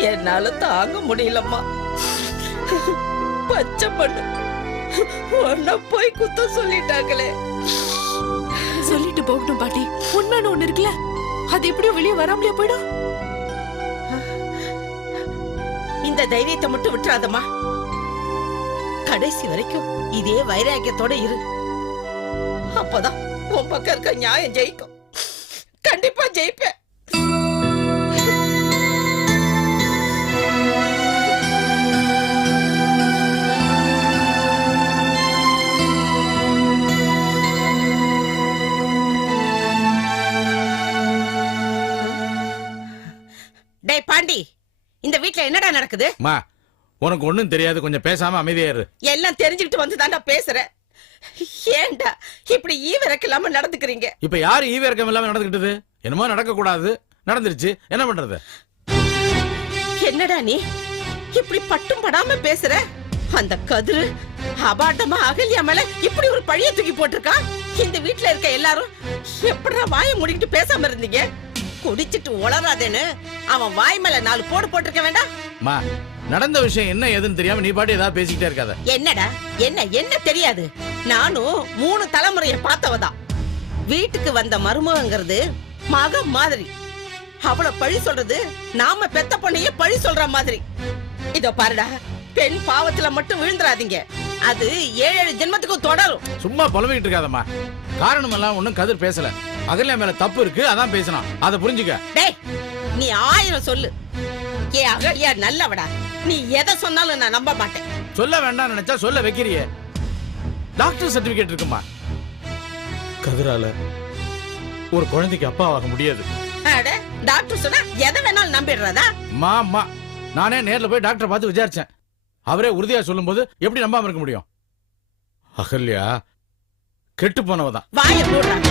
என்னால தாங்க முடியலம்மா. பச்சை பண்ணு. உன்ன போய் குத்தம் சொல்லிட்டாங்களே. சொல்லிட்டு போகட்டும் பாட்டி. உண்மைன்னு ஒண்ணு இருக்குல்ல? அது எப்படியும் வெளியே வராமலே போயிடும். இந்த தைரியத்தை மட்டும் விட்டுறாதம்மா. கடைசி வரைக்கும் இதே வைராக்கியத்தோட இரு. அப்பதான் உன் பக்கம் இருக்க நியாயம் ஜெயிக்கும். கண்டிப்பா ஜெயிப்பேன். என்னடா நடக்குது? அம்மா உனக்கு ஒண்ணும் தெரியாது கொஞ்சம் பேசாம அமைதியா இரு. எல்லாம் தெரிஞ்சுக்கிட்டு வந்து தான்டா பேசுறேன் ஏன்டா இப்படி ஈவிரக்கு இல்லாம நடந்துக்கிறீங்க? இப்ப யாரு ஈவே இறக்கம் இல்லாம நடந்துக்கிட்டது என்னமோ நடக்க கூடாது நடந்துருச்சு. என்ன பண்றது? என்னடா நீ? இப்படி பட்டும் படாம பேசுற? அந்த கதிரு அபாண்டமா அகல்யா மேல இப்படி ஒரு பழிய தூக்கி போட்டிருக்கான் இந்த வீட்ல இருக்க எல்லாரும் எப்படிடா வாயை மூடிக்கிட்டு பேசாம இருந்தீங்க? குடிச்சிட்டு உளராதேன்னு அவன் வாய் மேல நாலு போடு போட்டிருக்க வேண்டாம்? அம்மா நடந்த விஷயம் என்ன ஏதுன்னு தெரியாம நீ பாட்டு ஏதாவது பேசிக்கிட்டே இருக்காத. என்னடா என்ன என்ன தெரியாது. நானும் மூணு தலைமுறைய பார்த்தவதான். வீட்டுக்கு வந்த மருமகங்கிறது மக மாதிரி. அவள பழி சொல்றது நாம பெத்த பொண்ணைய பழி சொல்ற மாதிரி. இதோ பாருடா பெண் பாவத்துல மட்டும் விழுந்துராதீங்க அது ஏழு ஏழு ஜென்மத்துக்கும் தொடரும். சும்மா புலம்பிக்கிட்டு இருக்காதம்மா. காரணம் எல்லாம் ஒண்ணும் கதிர் பேசல. அகல்யா மேல தப்பு இருக்கு அதான் பேசினான். அதை புரிஞ்சுக்க. டேய் நீ ஆயிரம் சொல்லு. ஏ அகலியா நல்லவடா. நீ எதை சொன்னாலும் நான் நம்ப மாட்டேன். சொல்ல வேண்டாம்னு நினைச்சா சொல்ல வைக்கிறியே. டாக்டர் சர்டிபிகேட் இருக்குமா? கதிரால ஒரு குழந்தைக்கு அப்பா ஆக முடியாது. டாக்டர் சொன்னா எதை வேணாலும் நம்பிடுறதா? அம்மா நானே நேர்ல போய் டாக்டரை பார்த்து விசாரிச்சேன். அவரே உறுதியா சொல்லும்போது எப்படி நம்பாம இருக்க முடியும்? அகல்யா கெட்டு போனவ தான் வாய மூடுறாங்க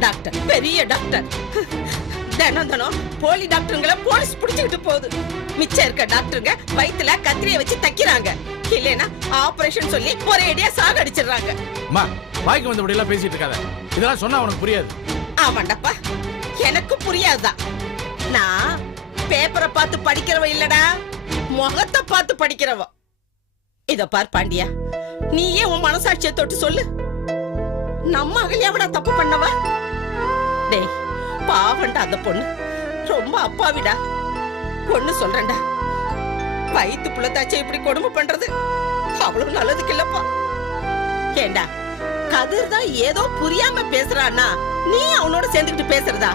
டாக்டர் பெரிய டாக்டர் தினம் தினம் போலி டாக்டருங்களை போலீஸ் புடிச்சுக்கிட்டு போகுது. மிச்சம் இருக்க டாக்டருங்க வயித்துல கத்திரிய வச்சு தைக்கிறாங்க. இல்லைன்னா ஆபரேஷன் சொல்லி ஒரேடியா சாகடிச்சிடுறாங்க. அம்மா வாய்க்கு வந்தபடி எல்லாம் பேசிட்டு இருக்காத. இதெல்லாம் சொன்னா உனக்கு புரியாது. ஆமாண்டப்பா எனக்கு புரியாதுதான். நான் பேப்பரை பார்த்து படிக்கிறவ இல்லடா. முகத்தை பார்த்து படிக்கிறவ இத பார் பாண்டியா நீயே உன் மனசாட்சியை தொட்டு சொல்லு. நம்ம அகல்யாவிட தப்பு பண்ணவா? டேய் பாவண்டா அந்த பொண்ணு. ரொம்ப அப்பாவிடா. பொண்ணு சொல்றேன்டா. வயித்து புள்ளத்தாச்சே இப்படி கொடுமை பண்றது? அவ்வளவு நல்லதுக்கு இல்லப்பா. ஏண்டா கதிர் தான் ஏதோ புரியாம பேசுறான்னா நீ அவனோட சேர்ந்துக்கிட்டு பேசுறதா?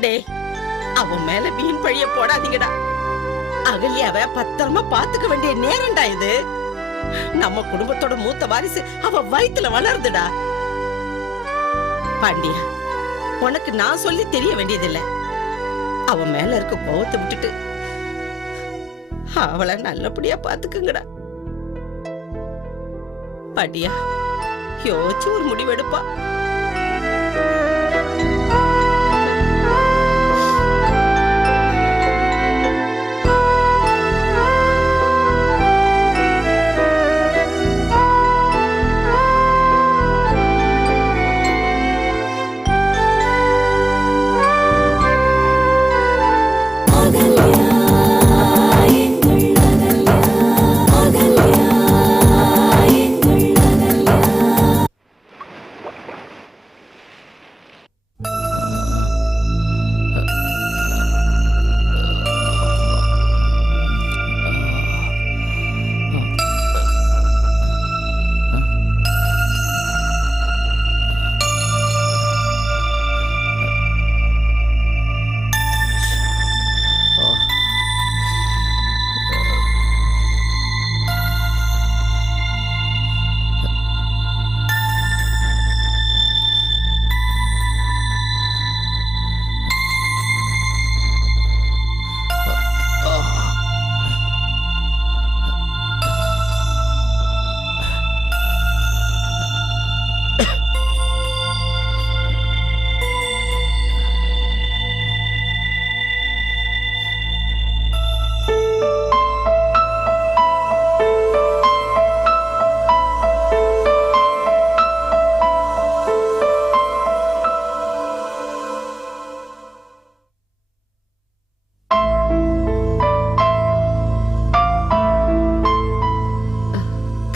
டேய் அவன் மேல வீண் பழிய போடாதீங்கடா. அகல்யாவ பத்திரமா பாத்துக்க வேண்டிய நேரம்டா இது. நம்ம குடும்பத்தோட மூத்த வாரிசு அவ வயித்துல வளருதுடா. பாண்டியா உனக்கு நான் சொல்லி தெரிய வேண்டியதில்லை. அவன் மேல இருக்க கோவத்தை விட்டுட்டு அவளை நல்லபடியா பாத்துக்குங்கடா. படியா யோசிச்சு ஒரு முடிவெடுப்பா.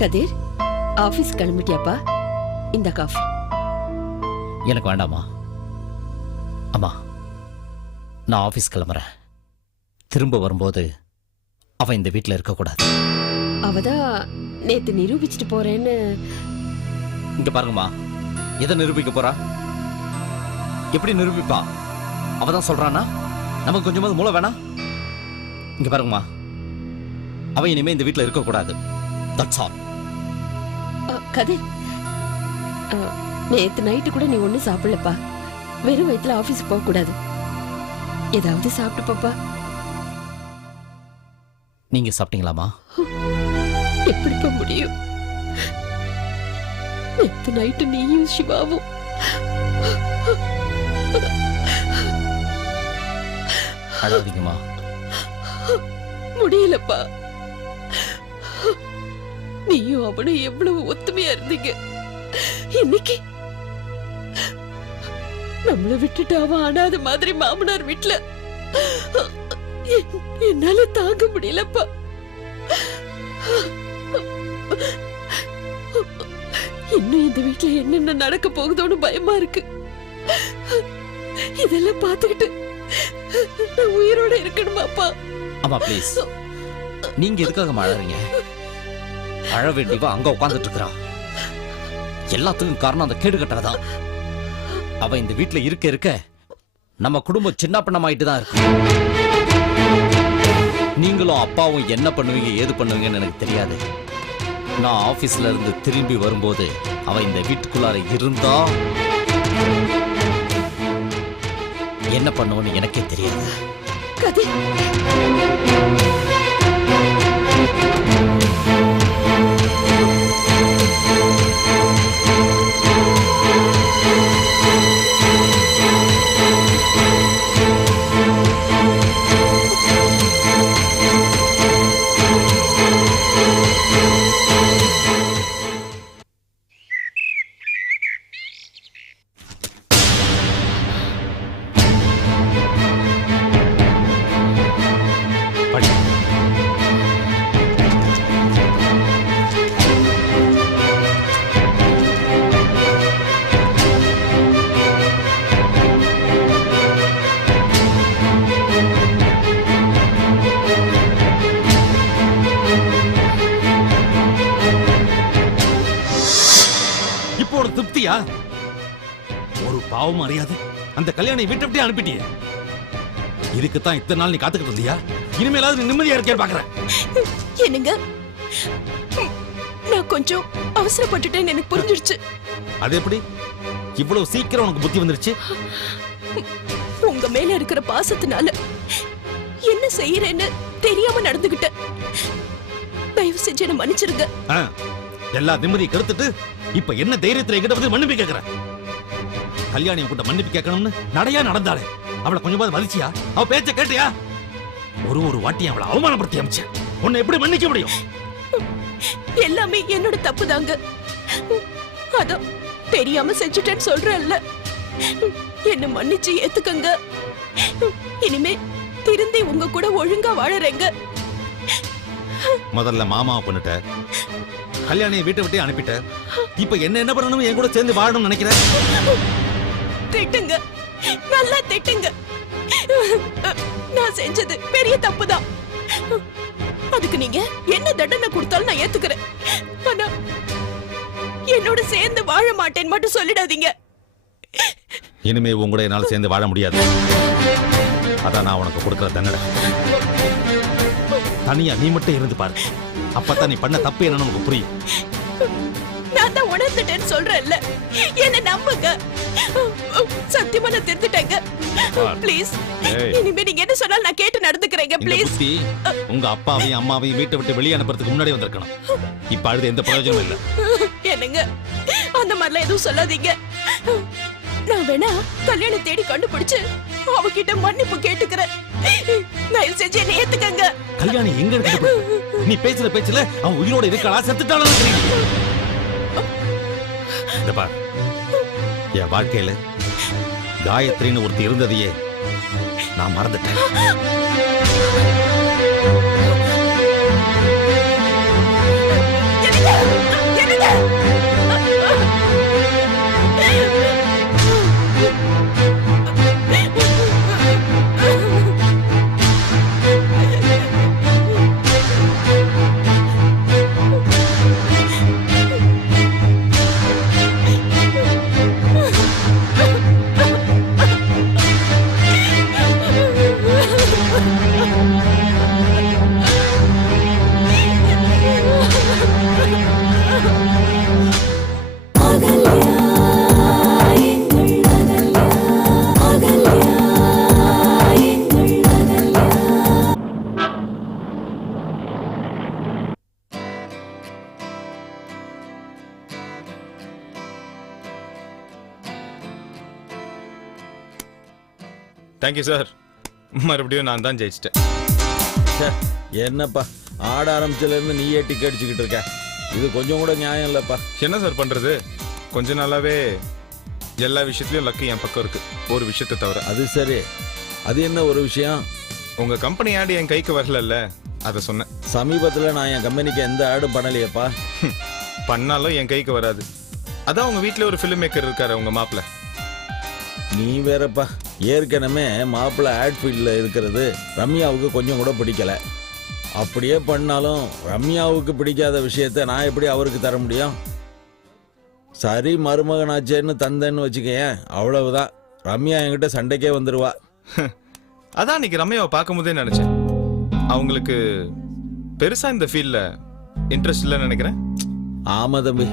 கதிர் ஆபீஸ் கிளம்பிட்டியாப்பா? இந்த காஃபி எனக்கு வேண்டாமா அம்மா நான் ஆஃபீஸ் கிளம்புறேன். திரும்ப வரும்போது அவன் இந்த வீட்டில் இருக்கக்கூடாது. அவதான் நேத்து நிரூபிச்சிட்டு போறேன்னு. இங்க பாருங்கம்மா எதை நிரூபிக்க போறா? எப்படி நிரூபிப்பா? அவ தான் சொல்றானா? நமக்கு கொஞ்சமாவது மூளை வேணாம் இங்க பாருங்கம்மா அவன் இனிமே இந்த வீட்டில் இருக்கக்கூடாது. தட்ஸ் ஆல் அ, நேத்து நைட்டு கூட நீ ஒண்ணும் சாப்பிடலப்பா. வெறும் வயித்துல ஆபீஸ் போக கூடாது ஏதாவது சாப்பிட்டு பாப்பா நீங்க சாப்பிட்டீங்களாம்மா? எப்படிப்பா முடியும்? நேத்து நைட்டு நீயும் சிவாவும். அழாதீங்கம்மா. முடியலப்பா. நீயும் அவனும் எவ்வளவு ஒத்துமையா இருந்தீங்க. இன்னைக்கு நம்மள விட்டுட்டு அவன் அனாத மாதிரி மாமனார் வீட்டுல என்- என்னால தாங்க முடியலப்பா. இன்னும் இந்த வீட்டுல என்னென்ன நடக்க போகுதோன்னு பயமா இருக்கு. இதெல்லாம் பார்த்துக்கிட்டு நான் உயிரோட இருக்கணுமாப்பா. அம்மா ப்ளீஸ் நீங்க எதுக்காக அழறீங்க அழ வேண்டியவ அங்க உட்கார்ந்துட்டு இருக்கிறா எல்லாத்துக்கும் காரணம் அந்த கேடு கட்டதான் அவ இந்த வீட்டில் இருக்க இருக்க நம்ம குடும்பம் சின்ன பண்ணமாயிட்டு தான் இருக்கு. நீங்களும் அப்பாவும் என்ன பண்ணுவீங்க ஏது பண்ணுவீங்கன்னு எனக்கு தெரியாது. நான் ஆபீஸ்ல இருந்து திரும்பி வரும்போது அவ இந்த வீட்டுக்குள்ளார இருந்தா என்ன பண்ணுவோன்னு எனக்கே தெரியாது. கதிர் ஒரு திருப்தியா ஒரு பாவம் அறியாது அந்த கல்யாணை விட்டு விட்டே அனுப்பிட்டியே. இதுக்கு தான் இத்தனை நாள் நீ காத்துக்கிட்டு இருந்தியா? இனிமேலாவது நீ நிம்மதியா இருக்கேன்னு பாக்குறேன். என்னங்க? நான் கொஞ்சம் அவசரப்பட்டுட்டேன்னு எனக்கு புரிஞ்சிருச்சு. அது எப்படி? இவ்வளவு சீக்கிரம் உனக்கு புத்தி வந்துருச்சு? உங்க மேல இருக்கிற பாசத்தினால என்ன செய்யறேன்னு தெரியாம நடந்துகிட்டேன். தயவு செஞ்சு என்ன மன்னிச்சிருங்க. எல்லா நிம்மதியை கெடுத்துட்டு இப்ப என்ன தைரியத்துல எங்கிட்ட வந்து மன்னிப்பு கேக்குற? கல்யாணி உன்கிட்ட மன்னிப்பு கேட்கணும்னு நடையா நடந்தாளே. அவளை கொஞ்சமாவது மதிச்சியா? அவ பேச்ச கேட்டியா? ஒரு ஒரு வாட்டி அவளை அவமானப்படுத்தி அமைச்ச. உன்னை எப்படி மன்னிக்க முடியும்? எல்லாமே என்னோட தப்பு தாங்க அதான் தெரியாம செஞ்சுட்டேன்னு சொல்றேன்ல. என்ன மன்னிச்சு ஏத்துக்கங்க. இனிமே திருந்தி உங்க கூட ஒழுங்கா வாழறேங்க. முதல்ல மாமாவை கொண்டுட்ட. கல்யாணியை வீட்டை விட்டே அனுப்பிட்ட. இப்ப என்ன என்ன பண்ணணும் என் கூட சேர்ந்து வாழணும்னு நினைக்கிறேன் திட்டுங்க. நல்லா திட்டுங்க. நான் செஞ்சது பெரிய தப்பு தான் அதுக்கு நீங்க என்ன தண்டனை கொடுத்தாலும் நான் ஏத்துக்கிறேன். ஆனா என்னோட சேர்ந்து வாழ மாட்டேன்னு மட்டும் சொல்லிடாதீங்க. இனிமே உன் கூட என்னால சேர்ந்து வாழ முடியாது. அதான் நான் உனக்கு கொடுக்கிற தண்டனை. தனியா நீ மட்டும் இருந்து பாரு. அப்பதான் நீ பண்ண தப்பு என்னன்னு உனக்கு புரியும். நான் தான் உணர்ந்துட்டேன்னு சொல்றேன்ல. என்ன நம்புங்க. சத்தியமா நான் திருந்துட்டேங்க. ப்ளீஸ். இனிமே நீங்க என்ன சொன்னாலும் நான் கேட்டு நடந்துக்கிறேங்க ப்ளீஸ் உங்க அப்பாவையும் அம்மாவையும் வீட்டை விட்டு வெளியே அனுப்புறதுக்கு முன்னாடி வந்திருக்கணும். இப்ப அழுது எந்த பிரயோஜனமும் இல்ல. என்னங்க? அந்த மாதிரிலாம் எதுவும் சொல்லாதீங்க. நான் வேணா கல்யாணம் தேடி கண்டுபிடிச்சு அவகிட்ட மன்னிப்பு கேட்டுக்கிறேன். தயவு செஞ்சு என்ன ஏத்துக்கங்க. கல்யாணம் எங்க இருக்கு? நீ பேசுற பேச்சுல அவன் உயிரோட இருக்காளா செத்துட்டாலும் தெரியல இந்த பார் என் வாழ்க்கையில காயத்ரின்னு ஒருத்தர் இருந்ததையே நான் மறந்துட்டேன். தேங்க்யூ சார் மறுபடியும் நான் தான் ஜெயிச்சிட்டேன். ச்சே, என்னப்பா? ஆட ஆரம்பிச்சதுலேருந்து நீயே டிக் அடிச்சுக்கிட்டு இருக்க. இது கொஞ்சம் கூட நியாயம் இல்லைப்பா. என்ன சார் பண்றது? கொஞ்ச நாளாவே எல்லா விஷயத்துலயும் லக்கு என் பக்கம் இருக்கு. ஒரு விஷயத்தை தவிர. அது சரி. அது என்ன ஒரு விஷயம்? உங்க கம்பெனி ஆடு என் கைக்கு வரலல்ல அதை சொன்னேன். சமீபத்தில் நான் என் கம்பெனிக்கு எந்த ஆடும் பண்ணலையேப்பா. பண்ணாலும் என் கைக்கு வராது. அதான் உங்க வீட்ல ஒரு ஃபிலிம் மேக்கர் இருக்காரு உங்க மாப்பிள்ள. நீ வேறப்பா. ஏற்கனவே மாப்பிள்ளை ஆட் ஃபீல்டில் இருக்கிறது. ரம்யாவுக்கு கொஞ்சம் கூட பிடிக்கல. அப்படியே பண்ணாலும் ரம்யாவுக்கு பிடிக்காத விஷயத்த நான் எப்படி அவருக்கு தர முடியும்? சரி மருமகனாச்சேன்னு தந்தேன்னு வச்சுக்கேன் அவ்வளவுதான். ரம்யா என்கிட்ட சண்டைக்கே வந்துடுவா அதான் இன்னைக்கு ரம்யாவை பார்க்கும்போதே நினைச்சேன். அவங்களுக்கு பெருசா இந்த ஃபீல்ட்ல இன்ட்ரெஸ்ட் இல்லைன்னு நினைக்கிறேன். ஆமா தம்பி.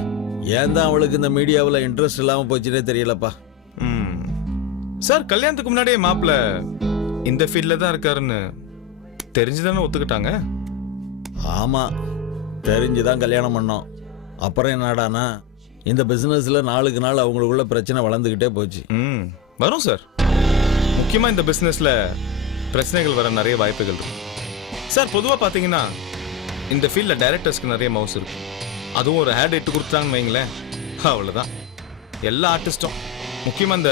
ஏன் தான் அவளுக்கு இந்த மீடியாவில் இன்ட்ரெஸ்ட் இல்லாமல் போச்சுன்னே தெரியலப்பா. சார் கல்யாணத்துக்கு முன்னாடியே மாப்பிள்ள இந்த ஃபீல்ட்ல தான் இருக்காருன்னு தெரிஞ்சுதானே ஒத்துக்கிட்டாங்க? ஆமாம் தெரிஞ்சு தான் கல்யாணம் பண்ணோம். அப்புறம் என்னடானா இந்த பிஸ்னஸில் நாளுக்கு நாள் அவங்களுக்குள்ள பிரச்சனை வளர்ந்துக்கிட்டே போச்சு. ம் வரும் சார். முக்கியமா இந்த பிசினஸ்ல பிரச்சனைகள் வர நிறைய வாய்ப்புகள் இருக்கு. சார் பொதுவா பாத்தீங்கன்னா இந்த ஃபீல்ட்ல டைரக்டர்ஸ்க்கு நிறைய மவுஸ் இருக்கு. அதுவும் ஒரு ஹேட் இட்டு கொடுத்தாங்கன்னு வைங்களேன். அவ்வளவுதான். எல்லா ஆர்டிஸ்டும் முக்கியமா இந்த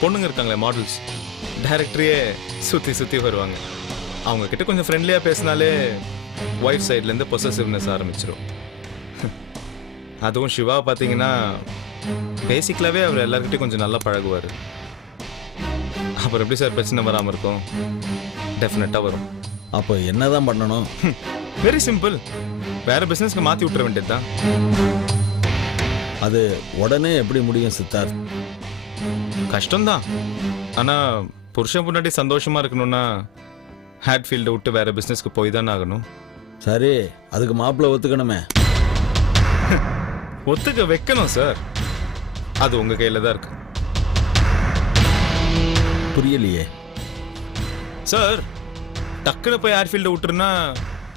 பொண்ணுங்க இருக்காங்களே மாடல்ஸ் டைரக்டரையே சுத்தி சுத்தி வருவாங்க. அவங்க கிட்ட கொஞ்சம் ஃப்ரெண்ட்லியா பேசினாலே ஒய்ஃப் சைட்ல இருந்து பொசசிவ்னஸ் ஆரம்பிச்சிடும் அதுவும் சிவா பாத்தீங்கன்னா பேசிக்கலாவே அவர் எல்லார்கிட்டயும் கொஞ்சம் நல்லா பழகுவார். அப்புறம் எப்படி சார் பிரச்சனை வராமல் இருக்கும்? டெஃபினட்டாக வரும். அப்போ என்னதான் பண்ணணும்? வெரி சிம்பிள் வேற பிசினஸ்க்கு மாற்றி விட்டுற வேண்டியது தான் அது உடனே எப்படி முடியும் சித்தார்த்? கஷ்டம்தான். ஆனால் புருஷன் முன்னாடி சந்தோஷமா இருக்கணும்னா ஹேட் ஃபீல்டை விட்டு வேற பிஸ்னஸ்க்கு போய் தானே ஆகணும். சரி அதுக்கு மாப்பிள்ளை ஒத்துக்கணுமே. ஒத்துக்க வைக்கணும் சார். அது உங்கள் கையில் தான் இருக்கு. புரியலையே. சார் டக்குன்னு போய் ஏர் ஃபீல்டை விட்டுருன்னா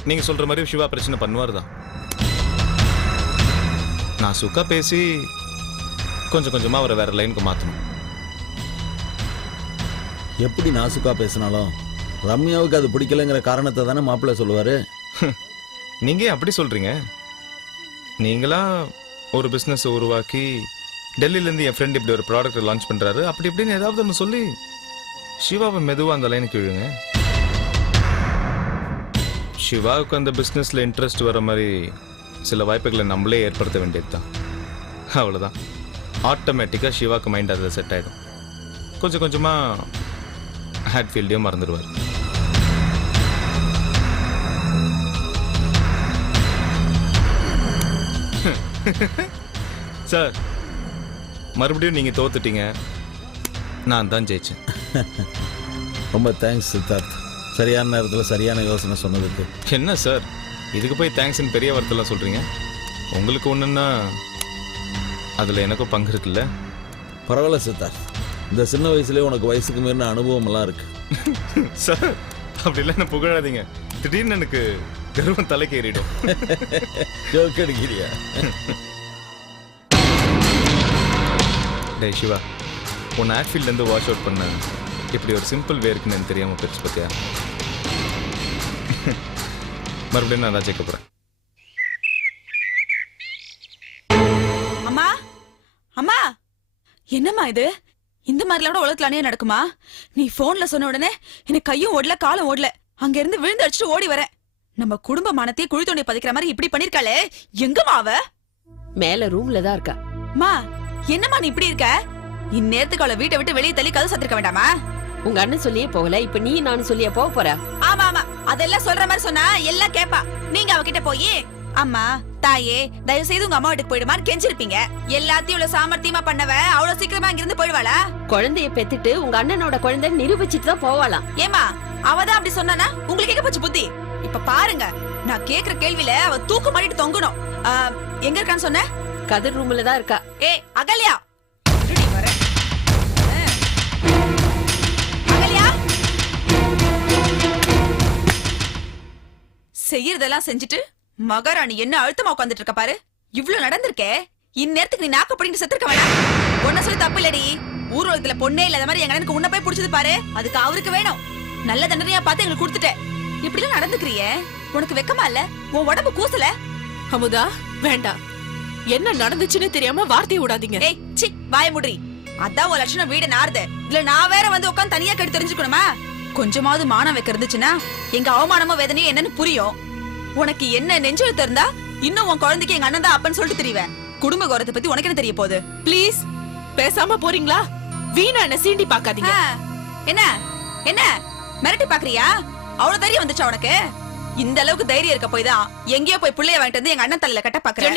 நீங்கள் சொல்கிற மாதிரி சிவா பிரச்சனை பண்ணுவார் தான். நான் சுக்கா பேசி கொஞ்சம் கொஞ்சமாக அவரை வேற லைனுக்கு மாற்றணும் எப்படி நாசுக்கா பேசினாலும் ரம்யாவுக்கு அது பிடிக்கலங்கிற காரணத்தை தானே மாப்பிள்ளை சொல்லுவாரு? நீங்க ஏன் அப்படி சொல்றீங்க? நீங்களா ஒரு பிசினஸ் உருவாக்கி டெல்லில இருந்து என் ஃப்ரெண்ட் இப்படி ஒரு ப்ராடக்ட் லான்ச் பண்றாரு. அப்படி இப்படின்னு ஏதாவது ஒன்று சொல்லி சிவாவை மெதுவா அந்த லைனுக்கு விழுங்க சிவாவுக்கு அந்த பிஸ்னஸில் இன்ட்ரெஸ்ட் வர மாதிரி சில வாய்ப்புகளை நம்மளே ஏற்படுத்த வேண்டியது தான் அவ்வளோதான் ஆட்டோமேட்டிக்காக சிவாவுக்கு மைண்ட் அதில் செட் ஆகிடும் கொஞ்சம் கொஞ்சமாக ஹேட் ஃபீல்டையும் மறந்துடுவார். சார் மறுபடியும் நீங்க தோத்துட்டீங்க. நான் தான் ஜெயிச்சேன். ரொம்ப தேங்க்ஸ் சித்தார்த். சரியான நேரத்தில் சரியான யோசனை சொன்னதுக்கு. என்ன சார்? இதுக்கு போய் தேங்க்ஸ்னு பெரிய வார்த்தைலாம் சொல்றீங்க? உங்களுக்கு ஒண்ணுன்னா அதுல எனக்கும் பங்கு இருக்குல்ல? பரவாயில்ல சித்தார்த். இந்த சின்ன வயசுலயே உனக்கு வயசுக்கு மீறின அனுபவமெல்லாம் இருக்கு. சார் அப்படிலாம் என்ன புகழாதீங்க. திடீர்னு எனக்கு கர்வம் தலைக்கு ஏறிடும் ஜோக் அடிக்கிறியா? டேய் சிவா உன் ஆட்ஃபீல்ட்லேருந்து வாஷ் அவுட் பண்ண இப்படி ஒரு சிம்பிள் வே இருக்குன்னு எனக்கு தெரியாமல் போயிடுச்சு பார்த்தியா மறுபடியும் நான் சேர்க்க போகிறேன் அம்மா? அம்மா? என்னம்மா இது? இந்த மாதிரிலாம் கூட உலகத்துல அணியா நடக்குமா? நீ போன்ல சொன்ன உடனே எனக்கு கையும் ஓடல காலும் ஓடல. அங்க இருந்து விழுந்து அடிச்சுட்டு ஓடி வரேன். நம்ம குடும்ப மானத்தையே குழி தோண்டி பதிக்கிற மாதிரி இப்படி பண்ணிருக்காளே? எங்கம்மா அவ? மேல ரூம்ல தான் இருக்கா. அம்மா என்னம்மா நீ இப்படி இருக்க? இந்நேரத்துக்கு அவளை வீட்டை விட்டு வெளியே தள்ளி கதை சத்திருக்க வேண்டாமா? உங்க அண்ணன் சொல்லியே போகல இப்ப நீ நானும் சொல்லியே போக போறா? ஆமா ஆமா. அதெல்லாம் சொல்ற மாதிரி சொன்னா எல்லாம் கேப்பா. நீங்க அவகிட்ட போய் அம்மா தாயே தயவு செய்து உங்க அம்மா வீட்டுக்கு போயிடுமான்னு கெஞ்சிருப்பீங்க. எல்லாத்தையும் இவ்வளவு சாமர்த்தியமா பண்ணவ அவ்வளவு சீக்கிரமா இங்கிருந்து போயிடுவாளா? குழந்தைய பெத்துட்டு உங்க அண்ணனோட குழந்தை நிரூபிச்சிட்டு தான் போவாளாம். ஏமா அவதான் அப்படி சொன்னானா? உங்களுக்கு எங்க போச்சு புத்தி? இப்ப பாருங்க நான் கேக்குற கேள்வியில அவ தூக்கு மாட்டிட்டு தொங்கணும். எங்க இருக்கான்னு சொன்ன? கதிர் ரூம்ல தான் இருக்கா. ஏ. அகல்யா! செய்யறதெல்லாம் செஞ்சுட்டு மகாராணி என்ன அழுத்தமா உட்காந்துட்டு இருக்க பாரு? இவ்ளோ நடந்திருக்கே? இந்நேரத்துக்கு நீ நாக்க பிடிங்கிட்டு செத்துருக்க வேணாம். ஒன்ன சொல்லி தப்பு இல்லடி. ஊர்வலத்துல பொண்ணே இல்லாத மாதிரி எங்க அண்ணனுக்கு உன்ன போய் புடிச்சது பாரு. அதுக்கு அவருக்கு வேணும். நல்ல தண்டனையா பார்த்து எங்களுக்கு கொடுத்துட்டேன் இப்படி எல்லாம் நடந்துக்கிறியே? உனக்கு வெக்கமா இல்ல? உன் உடம்பு கூசல? அமுதா வேண்டாம். என்ன நடந்துச்சுன்னு தெரியாம வார்த்தையை விடாதீங்க. ஏய் சி வாய முடி அதான் ஒரு லட்சணம் வீடு நாறுது. இதுல நான் வேற வந்து உட்காந்து தனியா கேட்டு தெரிஞ்சுக்கணுமா? கொஞ்சமாவது மானம் வைக்க இருந்துச்சுன்னா எங்க அவமானமோ வேதனையும் என்னன்னு புரியும். உனக்கு என்ன நெஞ்செழுத்து இருந்தா இன்னும் உன் குழந்தைக்கு எங்க அண்ணன் தான் அப்பன்னு சொல்லிட்டு தெரியவேன் குடும்ப கௌரவத்தை பத்தி உனக்கு என்ன தெரிய போகுது? ப்ளீஸ் பேசாம போறீங்களா? வீணா என்ன சீண்டி பாக்காதீங்க என்ன? என்ன? மிரட்டி பாக்குறியா அவ்வளவு தைரியம் வந்துச்சா உனக்கு? இந்த அளவுக்கு தைரியம் இருக்க போய் தான் எங்கேயோ போய் பிள்ளைய வாங்கிட்டு வந்து எங்க அண்ணன் தலையில கட்ட பாக்குறேன்